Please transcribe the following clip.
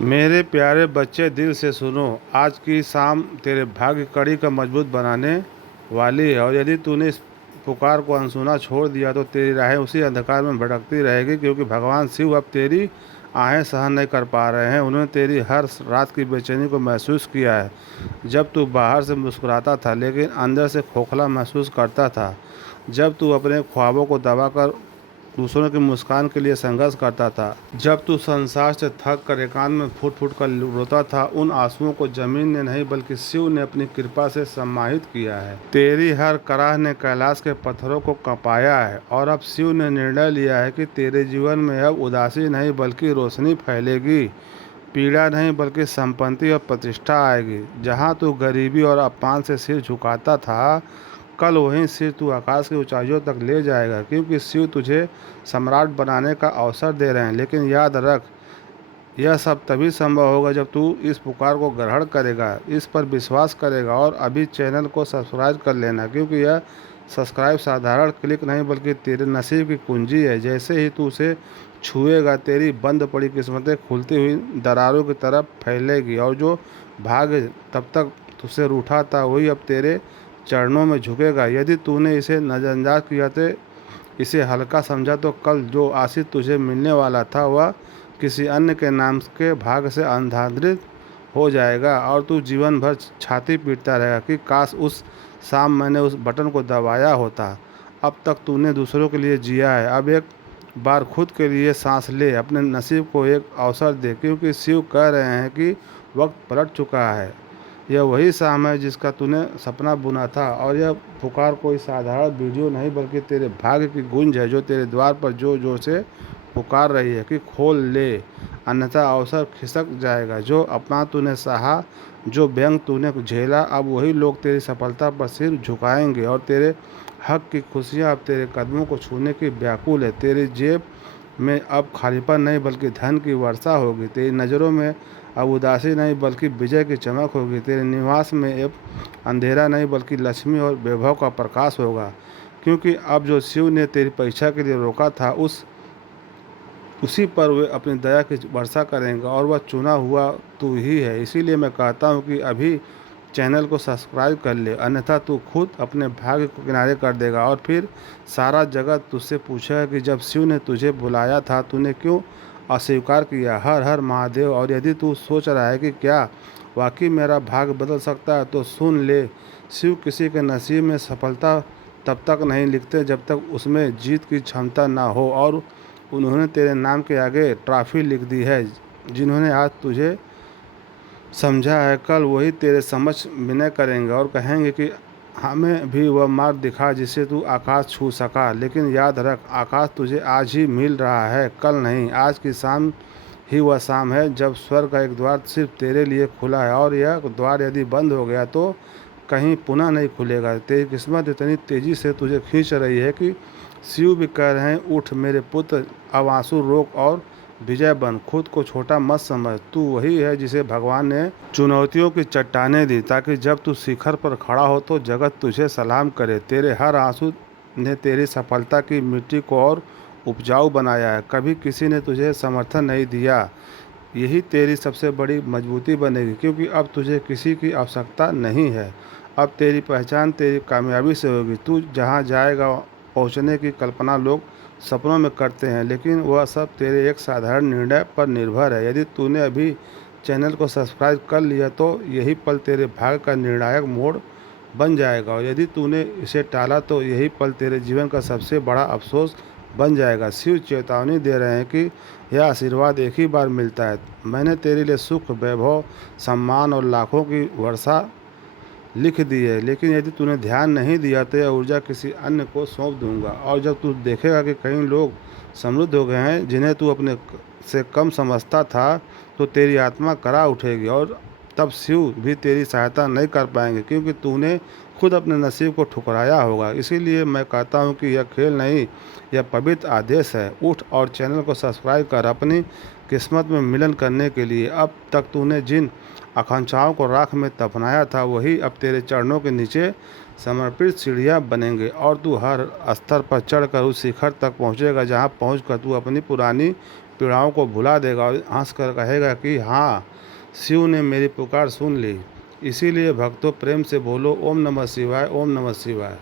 मेरे प्यारे बच्चे, दिल से सुनो। आज की शाम तेरे भाग्य कड़ी का मजबूत बनाने वाली है। और यदि तूने इस पुकार को अनसुना छोड़ दिया तो तेरी राहें उसी अंधकार में भटकती रहेगी, क्योंकि भगवान शिव अब तेरी आहें सहन नहीं कर पा रहे हैं। उन्होंने तेरी हर रात की बेचैनी को महसूस किया है। जब तू बाहर से मुस्कुराता था लेकिन अंदर से खोखला महसूस करता था। जब तू अपने ख्वाबों को दबाकर दूसरों की मुस्कान के लिए संघर्ष करता था। जब तू संसार से थक कर एकांत में फूट फूट कर रोता था। उन आंसुओं को जमीन ने नहीं बल्कि शिव ने अपनी कृपा से सम्मानित किया है। तेरी हर कराह ने कैलाश के पत्थरों को कंपाया है। और अब शिव ने निर्णय लिया है कि तेरे जीवन में अब उदासी नहीं बल्कि रोशनी फैलेगी। पीड़ा नहीं बल्कि संपत्ति और प्रतिष्ठा आएगी। जहाँ तू गरीबी और अपमान से सिर झुकाता था, कल वहीं सिर तू आकाश की ऊंचाइयों तक ले जाएगा, क्योंकि शिव तुझे सम्राट बनाने का अवसर दे रहे हैं। लेकिन याद रख, यह सब तभी संभव होगा जब तू इस पुकार को ग्रहण करेगा, इस पर विश्वास करेगा। और अभी चैनल को सब्सक्राइब कर लेना, क्योंकि यह सब्सक्राइब साधारण क्लिक नहीं बल्कि तेरे नसीब की कुंजी है। जैसे ही तू उसे छुएगा, तेरी बंद पड़ी किस्मतें खुलती हुई दरारों की तरफ फैलेगी। और जो भाग्य तब तक तुझसे रूठा था, वही अब तेरे चरणों में झुकेगा। यदि तूने इसे नज़रअंदाज किया तो, इसे हल्का समझा, तो कल जो आशीष तुझे मिलने वाला था वह किसी अन्य के नाम के भाग से अंधांतरित हो जाएगा। और तू जीवन भर छाती पीटता रहेगा कि काश उस शाम मैंने उस बटन को दबाया होता। अब तक तूने दूसरों के लिए जिया है, अब एक बार खुद के लिए सांस ले। अपने नसीब को एक अवसर दे, क्योंकि शिव कह रहे हैं कि वक्त पलट चुका है। यह वही शाम है जिसका तूने सपना बुना था। और यह पुकार कोई साधारण वीडियो नहीं बल्कि तेरे भाग्य की गूंज है, जो तेरे द्वार पर जोर जोर से पुकार रही है कि खोल ले, अन्यथा अवसर खिसक जाएगा। जो अपमान तूने सहा, जो व्यंग तूने झेला, अब वही लोग तेरी सफलता पर सिर झुकाएंगे। और तेरे हक की खुशियाँ अब तेरे कदमों को छूने की व्याकुल है। तेरी जेब में अब खालीपन नहीं बल्कि धन की वर्षा होगी। तेरी नज़रों में अब उदासी नहीं बल्कि विजय की चमक होगी। तेरे निवास में अब अंधेरा नहीं बल्कि लक्ष्मी और वैभव का प्रकाश होगा। क्योंकि अब जो शिव ने तेरी परीक्षा के लिए रोका था, उसी पर वे अपनी दया की वर्षा करेंगे। और वह चुना हुआ तू ही है। इसीलिए मैं कहता हूँ कि अभी चैनल को सब्सक्राइब कर ले, अन्यथा तू खुद अपने भाग्य को किनारे कर देगा। और फिर सारा जगत तुझसे पूछेगा कि जब शिव ने तुझे बुलाया था, तूने क्यों अस्वीकार किया। हर हर महादेव। और यदि तू सोच रहा है कि क्या वाकई मेरा भाग्य बदल सकता है, तो सुन ले, शिव किसी के नसीब में सफलता तब तक नहीं लिखते जब तक उसमें जीत की क्षमता ना हो। और उन्होंने तेरे नाम के आगे ट्रॉफी लिख दी है। जिन्होंने आज तुझे समझा है, कल वही तेरे समक्ष विनय करेंगे और कहेंगे कि हमें भी वह मार्ग दिखा जिससे तू आकाश छू सका। लेकिन याद रख, आकाश तुझे आज ही मिल रहा है, कल नहीं। आज की शाम ही वह शाम है जब स्वर्ग का एक द्वार सिर्फ तेरे लिए खुला है। और यह द्वार यदि बंद हो गया तो कहीं पुनः नहीं खुलेगा। तेरी किस्मत इतनी तेज़ी से तुझे खींच रही है कि शिव भी कह रहे हैं, उठ मेरे पुत्र, अब आंसू रोक और विजय बन। खुद को छोटा मत समझ। तू वही है जिसे भगवान ने चुनौतियों की चट्टानें दी, ताकि जब तू शिखर पर खड़ा हो तो जगत तुझे सलाम करे। तेरे हर आंसू ने तेरी सफलता की मिट्टी को और उपजाऊ बनाया है। कभी किसी ने तुझे समर्थन नहीं दिया, यही तेरी सबसे बड़ी मजबूती बनेगी, क्योंकि अब तुझे किसी की आवश्यकता नहीं है। अब तेरी पहचान तेरी कामयाबी से होगी। तू जहाँ जाएगा पहुँचने की कल्पना लोग सपनों में करते हैं, लेकिन वह सब तेरे एक साधारण निर्णय पर निर्भर है। यदि तूने अभी चैनल को सब्सक्राइब कर लिया तो यही पल तेरे भाग्य का निर्णायक मोड़ बन जाएगा। और यदि तूने इसे टाला तो यही पल तेरे जीवन का सबसे बड़ा अफसोस बन जाएगा। शिव चेतावनी दे रहे हैं कि यह आशीर्वाद एक ही बार मिलता है। मैंने तेरे लिए सुख, वैभव, सम्मान और लाखों की वर्षा लिख दी है, लेकिन यदि तूने ध्यान नहीं दिया तो यह ऊर्जा किसी अन्य को सौंप दूंगा। और जब तू देखेगा कि कई लोग समृद्ध हो गए हैं जिन्हें तू अपने से कम समझता था, तो तेरी आत्मा करा उठेगी। और तब शिव भी तेरी सहायता नहीं कर पाएंगे, क्योंकि तूने खुद अपने नसीब को ठुकराया होगा। इसीलिए मैं कहता हूँ कि यह खेल नहीं, यह पवित्र आदेश है। उठ और चैनल को सब्सक्राइब कर अपनी किस्मत में मिलन करने के लिए। अब तक तूने जिन आकांक्षाओं को राख में दफनाया था, वही अब तेरे चरणों के नीचे समर्पित सीढ़ियाँ बनेंगे। और तू हर स्तर पर चढ़कर उस शिखर तक पहुँचेगा, जहाँ पहुँचकर तू अपनी पुरानी पीड़ाओं को भुला देगा और हंस कर कहेगा कि हाँ, शिव ने मेरी पुकार सुन ली। इसीलिए भक्तों, प्रेम से बोलो ओम नमः शिवाय, ओम नमः शिवाय।